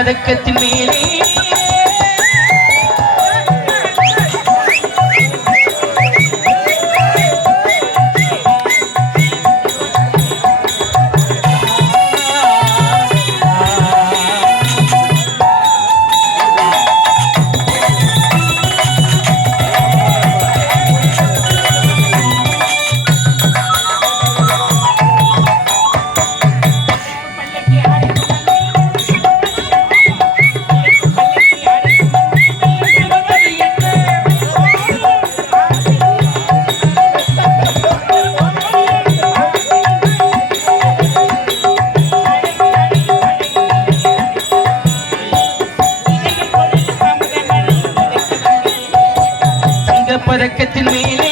பதக்கத்தின் மேலே பதக்கத்தின் மேலே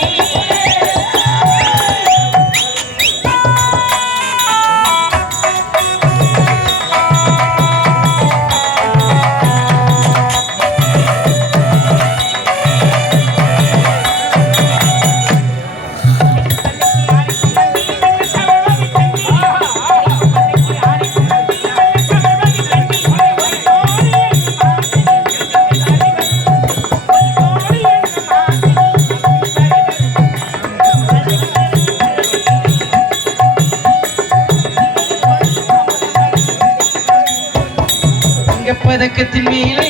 பதக்கத்தின் மேலே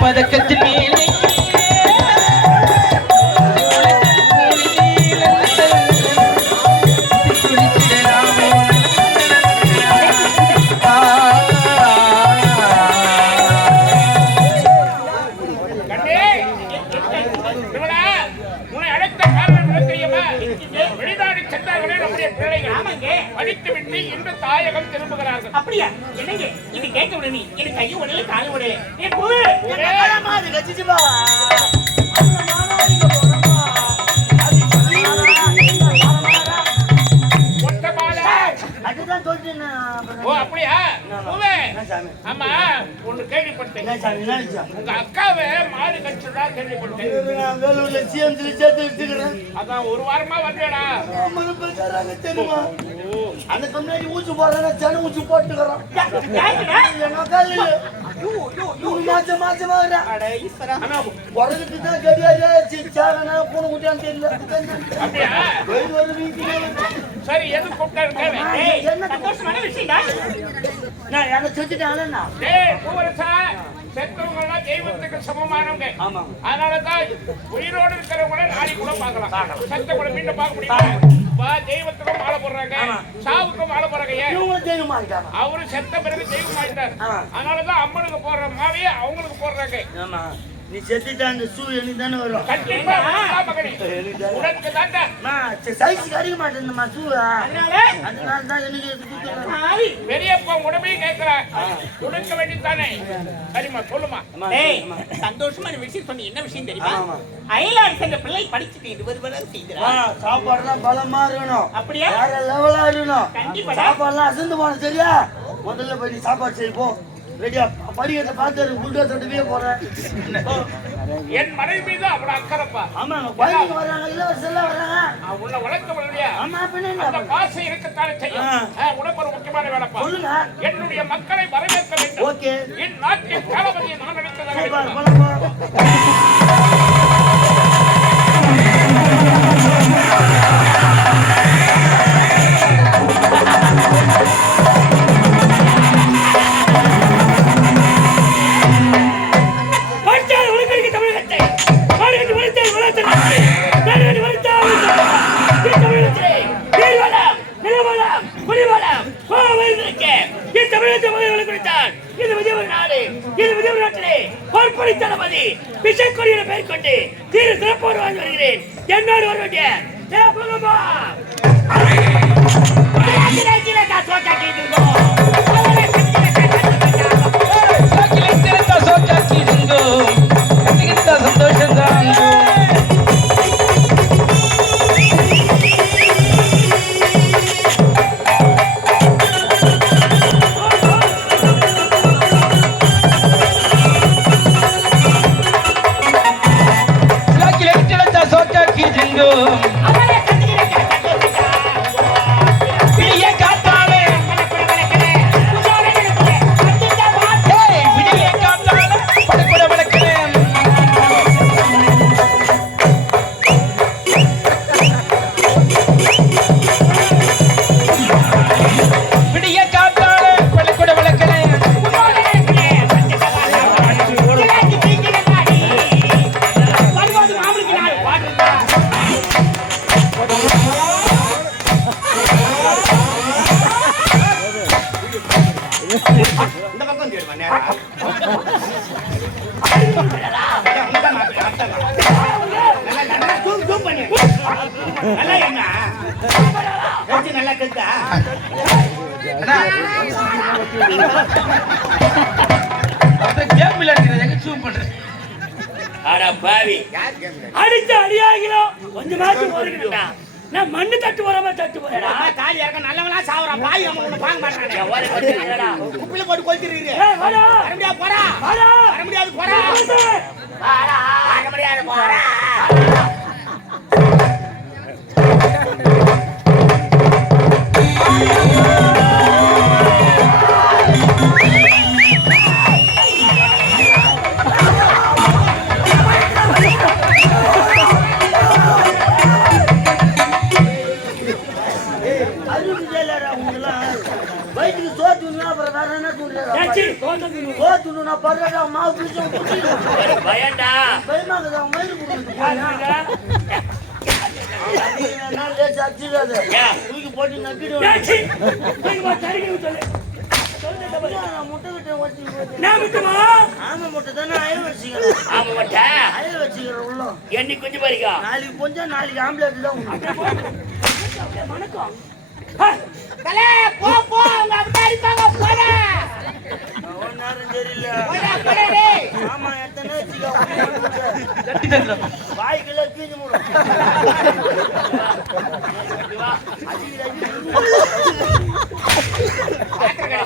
பதக்கத்தின் மேலே படித்துவிட்டு இன்று தாயகம் திரும்புகிறார்கள். அப்படியா? என்னங்க இது கேட்க உடனே எனக்கு கையை உடல கால் உடல ஆமா ஒண்ணு கேள்விப்பட்டேன். உங்க அக்காவை மாடு கட்சிதா கேள்விப்பட்டேன். அதான் ஒரு வாரமா வரலடா. அந்த கம்பெனி ஊசி போடுறாங்க, ஜன ஊசி போட்டுக்கிறோம். சரி எது செத்தவங்க தெய்வத்துக்கு சமமானவங்க. அதனாலதான் உயிரோடு இருக்கிறவங்க நாளை கூட பார்க்கலாம். செத்த கூட மீண்டும் பார்க்க முடியும். தெய்வத்துக்கும் மாலை போடுறாங்க, சாவுக்கும் மாலை போடுறாங்க. அவரு செத்த பிறகு தெய்வம் ஆயிட்டார். அதனாலதான் அம்மனுக்கு போடுற மாலையே அவங்களுக்கு போடுறாங்க. நீ செத்துட்டா அந்த ஷூ எனக்கு தானே வரும். சைஸ் கிடைக்க மாட்டேன் ஷூ. அதனால தான் எனக்கு பெரியப்பா உடம்பையும் கேட்கிறேன். கொடுக்க வேண்டியதானே. சரிம்மா சொல்லுமா. சந்தோஷமான விஷயம் சொன்ன. என்ன விஷயம் தெரியுமா? அயலார் சென்ற பிள்ளை படிச்சுட்டு 20 வருடம் செய்கிறா. சாப்பாடுலாம் பலமா இருக்கணும். அப்படியா? வேற லெவலா இருக்கணும். கண்டிப்பா சாப்பாடுலாம் அசந்து போன. சரியா? முதல்ல போய் சாப்பாடு செய்வோம். ரெடியா? படிக்கட்ட பார்த்து புல்டோஸ் எடுத்துவே போறேன். என் மனைவி மீது அவ்வளவு அக்கறைப்பா. ஆமா, கோயிலுக்கு வர்றாங்க, இளவரசர் எல்லாம் வர்றாங்க. உள்ள வளர்க்க முடியலையா? ஆமா, பின்ன அந்த பாசை இருக்கத்தானே செய்யும். உனக்கு ஒரு முக்கியமான வேலைப்பா. சொல்லுங்க. என்னுடைய மக்களை வரவேற்க வேண்டும். ஓகே. என் நாட்டின் தளபதியை நான் நினைத்ததாக இது விதவு நாட்டிலே பொறுப்படி தளபதி பிச்சைக்கொடியில பெயர் கொண்டு தீர சிறப்போடு வாழ்ந்து வருகிறேன். என்னோடு வர வேண்டிய ಸಂತೋಷ அடிச்ச அடியாகிலோ கொஞ்சமாச்சும் போறீங்கடா. நான் மண்ணு தட்டு போறாம தட்டு போறேடா. காலி இறக்க நல்லவனா சாவறா பாய் நம்ம ஒண்ணு பாங்க மாட்டானே. ஓலை கட்டிடுறடா. குப்பில போட்டு கொளுத்திறீங்க. ஏய் வாடா. வர முடியாது போடா. வாடா. வர முடியாது போடா. வாடா. வர முடியாது போடா. பயண்டா தூக்கி போட்டு நக்கிடுவேன். ஆமை முட்டை தானே அய வச்சுக்கிறேன். ஆமா மட்ட அய வச்சுக்கிறேன் உள்ள. என்னைக்கு குஞ்சு பறிக்கா நாளைக்கு கொஞ்சம் நாளைக்கு ஆம்லேட் தான் வணக்கம். தலே போ போ உங்க அப்பா அடிப்பாங்க போடா. நேரம் தெரியல. போடா போடா டேய். ஆமா எத்தனை வச்சுக்க. வாய்க்குள்ள கீஞ்சு மூடும்.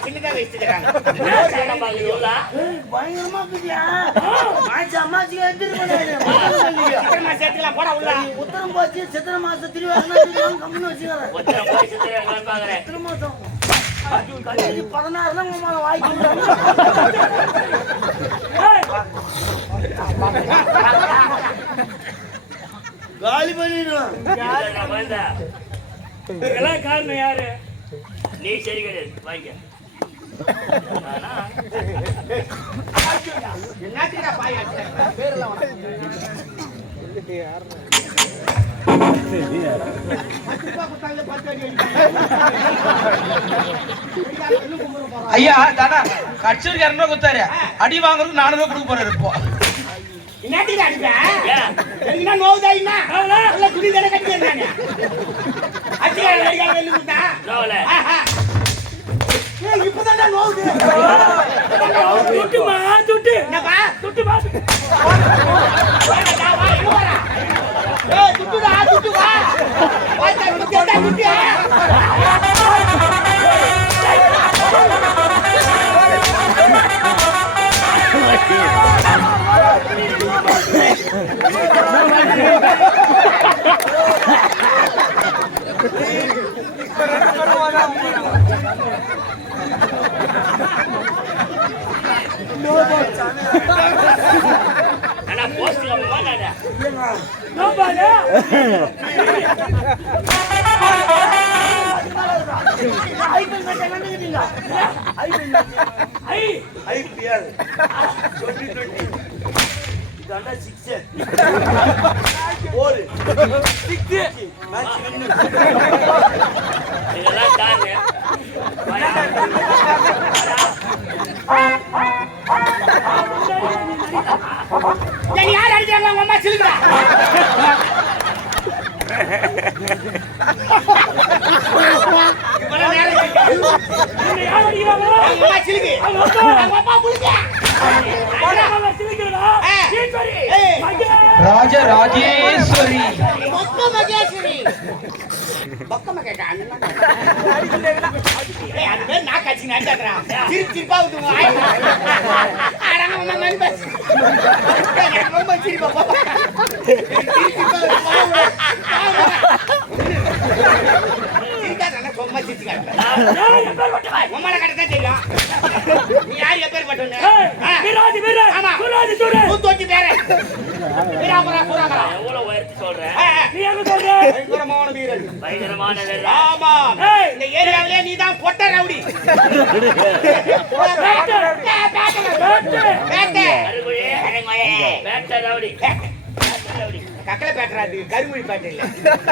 சின்னதா வச்சிருக்காங்க. பயங்கரமா இருக்குதியா. மாச்சி அம்மாச்சிக்கு எடுத்துட்டு சீக்கிரமா சேர்த்துக்கலாம் போடா உள்ள. உத்தரம் போச்சு சித்திர மாசம் திருவாரூர் கம்பெனி வச்சுக்கிறேன். எத்தனை மாசம் 16 வாய்க்கு காலி பண்ணிடுவேன். இதெல்லாம் காரணம் யாரு? நீ சரி கிடையாது வாங்க. என்னத்துக்குடா பாய் அடிச்சற? பேர்லாம் ஐயா தாடா கட்சிக்கு 200 குத்தாரு அடி வாங்குறதுக்கு 400 கொடுக்க போறாரு இப்போ. என்னத்துக்கு அடிப்பேன்? என்ன நோவுதா என்ன? நல்ல துணி தான கட்டிட்டேன் நானு. அடியா அடியா வெள்ளி குத்தா. நோல. ஏய் இப்பதான் நோவுது. துட்டுமா துட்டு. என்னப்பா? துட்டு மா. வா வா இங்க வாடா. ஏய் துட்டுடா துட்டு வா. வா துட்டு துட்டு. அண்ணா போஸ்ட்ல மாட்டாடா. நோபாடா. ஐபிஎல் மேட்ச் கண்டுக்கிட்டீங்க. IPL match. ஐபிஎல் 2020 இதாண்டா 6 ஓடு 6 மேட்ச் வின்னு. இதெல்லாம் தாங்க. நீ யார் அடிக்கிறாங்க உங்க அம்மா சிலுக்குறா இவ்வளவு நேரம் நீங்க யார் அடிக்கிறாங்க? உங்க அம்மா சிலுக்கு உங்க அப்பா புளிக்க அம்மா சிலுக்குறா? ஈஸ்வரி. ராஜ ராஜேஸ்வரி மொக்க மகேஸ்வரி மொக்க மகேஷ் அது பேர் நான் கட்சி நடிச்சாடுறா சிரிப்பு சிரிப்பா விட்டுங்க ஆடாங்க அம்மா மணி பஸ் ரொம்ப சிரிப்பா சும்மா சிரிச்சுக்காரு உம்மளை கட்டத்தான் தெரியும் நீ யார் எப்பேற்பட்டவங்க ஆமா தூக்கி பேர வீராபுரா புறாகரா எவ்வளவு உயர்த்தி சொல்ற? நீ எங்க சொல்ற பயங்கரமான வீரன் பயங்கரமான வீரன். ஆமா இந்த ஏரியாவிலே நீ தான் பொட்ட ரவுடி பேட்டை அருகுழி அரங்கோயே பேட்ட ரவுடி. கக்கலை பேட்டராது கருமொழி பேட்டை இல்ல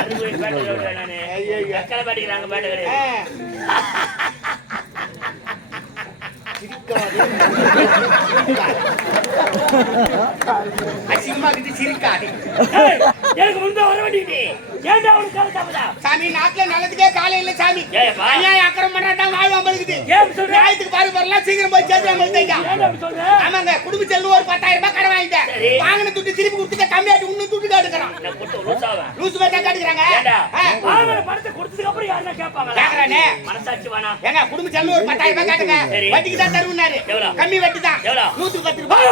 அருகுழி பேட்ட ரவுடி நானு. கக்கல பாடிக்கிறாங்க பேட்ட கிடையாது. அசிங்கமா கிட்ட சிரிக்காது எனக்கு முன்பே வர வேண்டியது ஏன்டா அவனுக்கு கால தாமதா? சாமி நாட்டுல நல்லதுக்கே காலம் இல்ல சாமி அநியாயம் அக்கிரமம் பண்றதான் வாழ்வு அம்பளுக்குது ஏன் சொல்ற? நியாயத்துக்கு பாரு வரலாம் சீக்கிரம் போய் சேர்த்து அம்பளுக்கு ஏன்டா அப்படி சொல்ற? ஆமாங்க குடும்ப செல்வம் ஒரு 10,000 ரூபாய் கடன் வாங்கிட்டேன் வாங்கின துட்டு திருப்பி கொடுத்துக்க கம்மியாட்டு இன்னும் துட்டு காட்டுக்கிறான் நான் போட்டு லூசாவேன். லூசு பேட்டா காட்டுக்கிறாங்க ஏன்டா வாங்குற பணத்தை கொடுத்ததுக்கு அப்புறம் யாரா கேட்பாங்களா? கேக்குறானே மனசாட்சி வேணா? ஏங்க குடும்ப செல்வம் ஒரு 10,000 ரூபாய் காட்டுங்க சரி. வட்டிக்கு தான் தருவனாரு எவ்வளவு? கம்மி வட்டி தான் எவ்வளவு? 110 ரூபாய்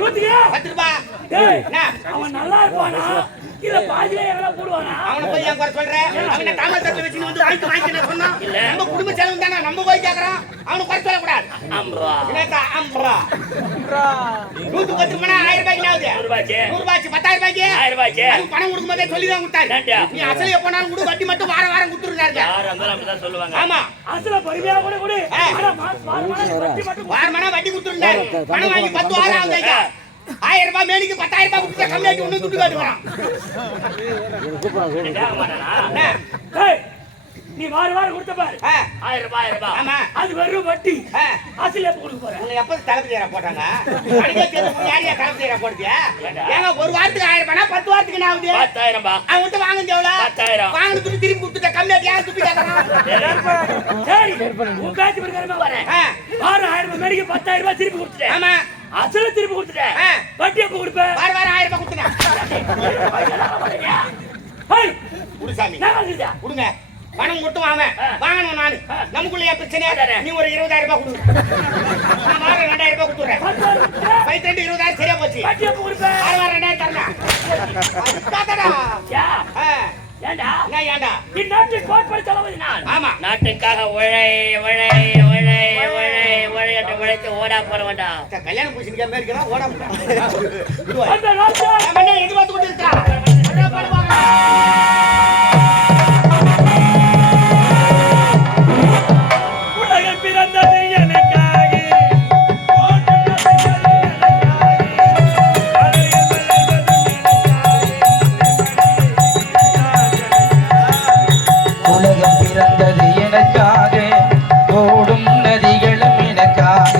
நூத்தியா? 10 ரூபாய் டேய், என்ன அவன் நல்லா இருப்பானா இல்ல பாதியில எவ்வளவு போடுவானா? அவனை போய் ஏன் குறை சொல்ற அவனை தாமதத்துல வச்சுன்னு வந்து வாங்கி சொன்னா இல்ல. நம்ம குடும்ப செலவு தானே நம்ம போய் கேக்குறோம் அவனை குறை சொல்லக்கூடாது அம்பா என்னக்கா அம்பரா 110 ரூபாய் 1000 ரூபாய்க்கு ஆகுது 100 ரூபாய்க்கு 100 ரூபாய்க்கு 10,000 ரூபாய்க்கு 1000 ரூபாய்க்கு அது பணம் கொடுக்கும்போதே சொல்லி தான் கொடுத்தாரு ஏன்டா? நீ அசலைய போனாலும் கூட வட்டி மட்டும் வாரம் வாரம் கொடுத்துருந்தாருங்க யார் இருந்தாலும் அப்படிதான் சொல்லுவாங்க. ஆமா அசல பொறுமையா கூட கொடு. ஆனா வாரமான வட்டி மட்டும் வாரமானா வட்டி கொடுத்துருந்தாரு பணம் வாங்கி 10 வாரம் ஆகுது ஐயா 1000 ரூபாய் மேனிக்கு 10,000 ரூபாய் கொடுத்தா கம்மியாக்கி ஒண்ணு துட்டு காட்டுறான் கேட்க மாட்டானா? டேய், நீ வாரம் கொடுத்த பாரு 1000 ரூபாய் ஆமா அது வெறும் வட்டி. அசல எப்ப கொடுக்க போற? உன்னை எப்ப தலைப்பு தேரா போட்டாங்க அடிக்க தெரிஞ்சு யாரையா தலைப்பு தேரா போடுதியா ஏங்க ஒரு வாரத்துக்கு 1000 ரூபாய் 10 வாரத்துக்கு என்ன ஆகுது 10,000 ரூபாய். அவன் வந்து வாங்குறது எவ்வளவு 10,000. வாங்கின துட்டு திருப்பி கொடுத்துட்ட கம்மியாக்கி யாரும் துப்பி கேட்கறான் சரி, உன் பேச்சு பிரகாரமா வரேன். வாரம் 1000 ரூபாய் மேடிக்கு 10,000 ரூபாய் திருப்பி கொடுத்துட்டேன். ஆமா அசல திருப்பி கொடுத்துட்டேன். வட்டி எப்ப கொடுப்ப? வாரம் வாரம் 1000 ரூபாய் கொடுத்துனா ஹேய், குடு சாமி நான் வந்துட்டா. கொடுங்க பணம் மட்டும் வாங்கணும் நானு நமக்குள்ள பிரச்சனை நீ ஒரு 20,000 ரூபாய் கொடு நான் வாரம் 2,000 ரூபாய் கொடுத்துறேன் 20,000 சரியா போச்சு வட்டி எப்ப கொடுப்ப? வாரம் வாரம் 2,000 தரணும் யா, ஏண்டா? நான் ஏன்டா இந்நாட்டின் கோட்பாடு தளபதி நான். ஆமா நாட்டுக்காக உழைத்து உழைத்து ஓடா போற வேண்டாம். கல்யாணம் பூசினிக்கா மாதிரி இருக்கா ஓட அந்த ராஜா எதிர்பார்த்து கொண்டு இருக்கா உலகம் பிறந்தது எனக்காக, உலகம் பிறந்தது எனக்காக ஓடும் நதிகளும் எனக்காக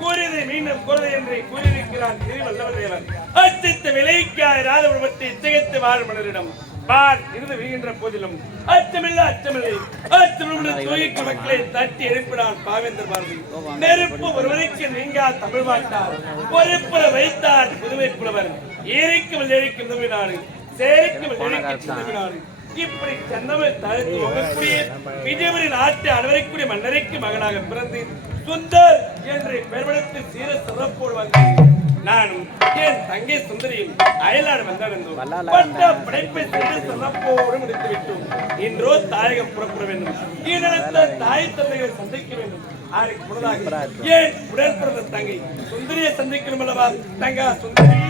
கூறியது மீண்டும் குரலை என்று கூறியிருக்கிறார் திருவள்ளுவர் தேவர். அச்சித்த விலைக்காய் ராதபுரத்தை திகைத்து வாழும் மன்னரிடம் பார் இருந்து விழுகின்ற போதிலும் அச்சமில்லை அச்சமில்லை தூய்க்கு மக்களை தட்டி எழுப்பினான் பாவேந்தர் பாரதி. நெருப்பு ஒருவருக்கு நீங்கா தமிழ் மாட்டார் பொறுப்புற வைத்தார் புதுமை புலவர் ஏரிக்கும் எழுக்கும் தமிழ்நாடு சேரிக்கும் எழுக்கும் தமிழ்நாடு. இப்படி சென்னவர் தடுத்து உகக்கூடிய விஜயபுரி நாட்டு அனைவருக்குரிய மன்னரைக்கு மகனாக பிறந்து சுந்தர் என்று பெருமளத்து சீர சிறப்போடு வந்தேன். நானும் என் தங்கை சுந்தரியும் அயலாடு வந்தடைந்தோம். பட்ட படைப்பை செய்து சிறப்போடு முடித்துவிட்டோம். இன்றோ தாயகம் புறப்பட வேண்டும். ஈழத்த தாய் தந்தைகளை சந்திக்க வேண்டும். அதற்கு முன்னதாக ஏன் உடன் பிறந்த தங்கை சுந்தரியை சந்திக்கணும் அல்லவா? தங்கா சுந்தரி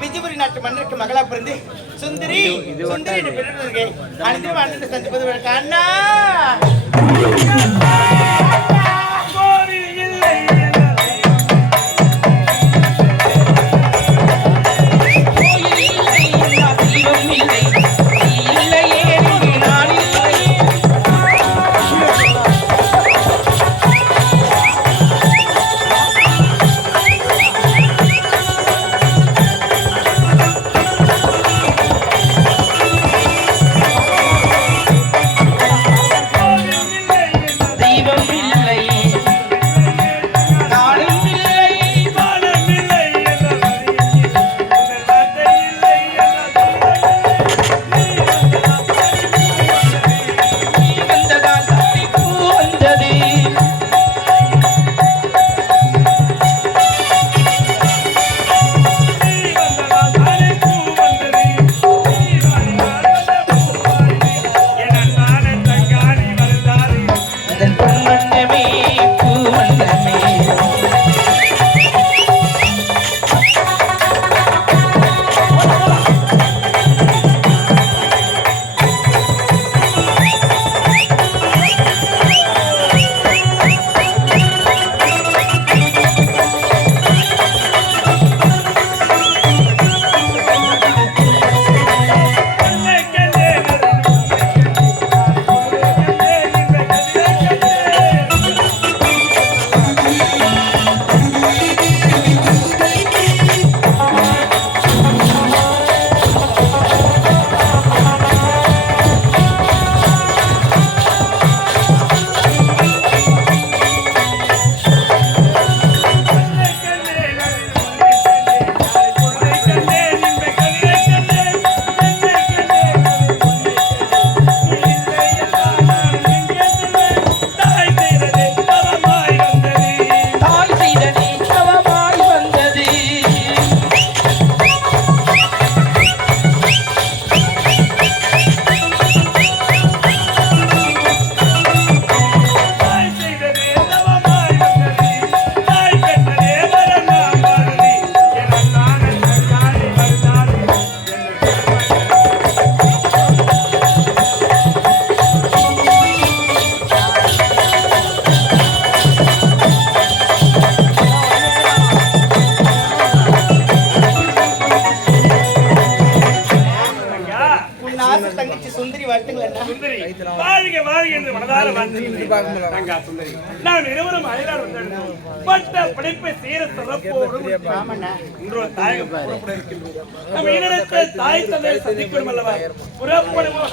விஜயபுரி நாட்டு மன்னருக்கு மகளா பிறந்து சுந்தரி சுந்தரி என்று பிறந்தவர்கள் அனைத்து வாழ்ந்து சந்திப்பது அண்ணா தங்கச்சி சுந்தரி வாழ்த்துங்களா? சுந்தரி வாழ்க வாழ்க என்று மனதார வாழ்த்துகிறேன். தங்கா சுந்தரி, நாம் இருவரும் அயலார் வந்தோம். பட்ட படைப்பை சீர சிறப்போடு இன்றொரு தாயகம் புறப்பட இருக்கின்றோம். நம்ம இடத்தை தாய் தந்தை சந்திக்கிறோம் அல்லவா? புறப்படுவோம்.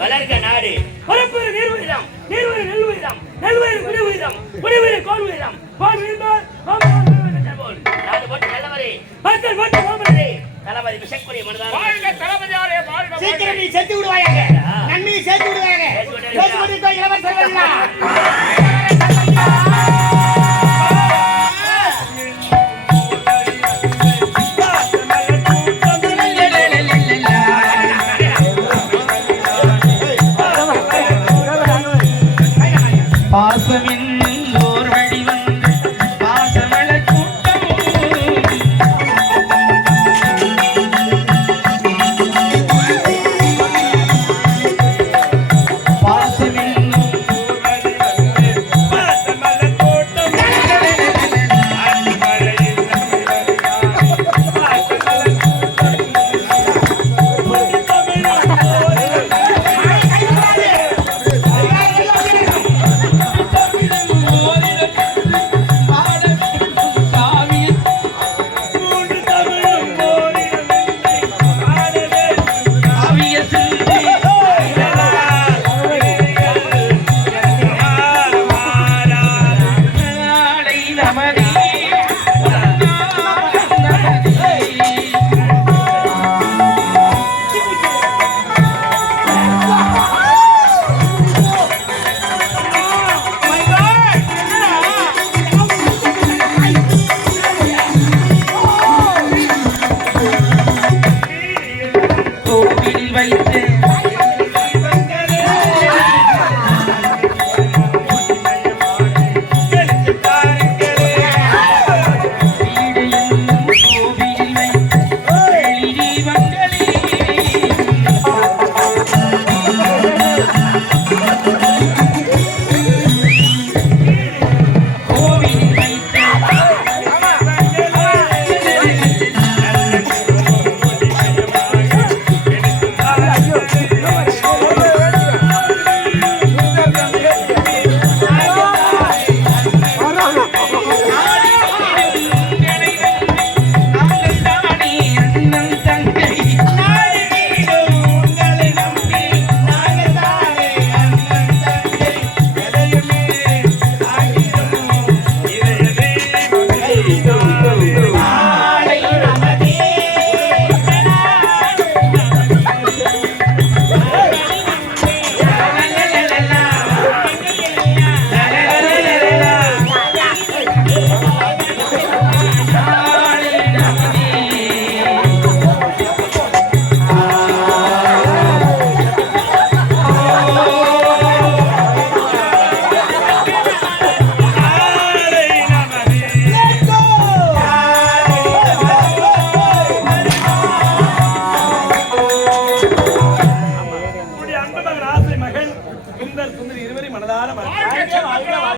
வளர்க நாடு பரப்புற நீர்வீதம் நீர்வீர நெல்வீதம் நெல்வீர குடிவீதம் குடிவீர கோல்வீதம் கோல்வீதம் நாடு போட்டு நல்லவரே மக்கள் போட்டு கோமரே தளபதி விஷக்குரிய மனதார வாழ்க தளபதியாரே வாழ்க. சீக்கிரம் நீ செத்து விடுவாயாக, நன்மையை சேர்த்து விடுவாயாக. பேசுவதற்கு இளவரசர் வரலாம். பாசமின்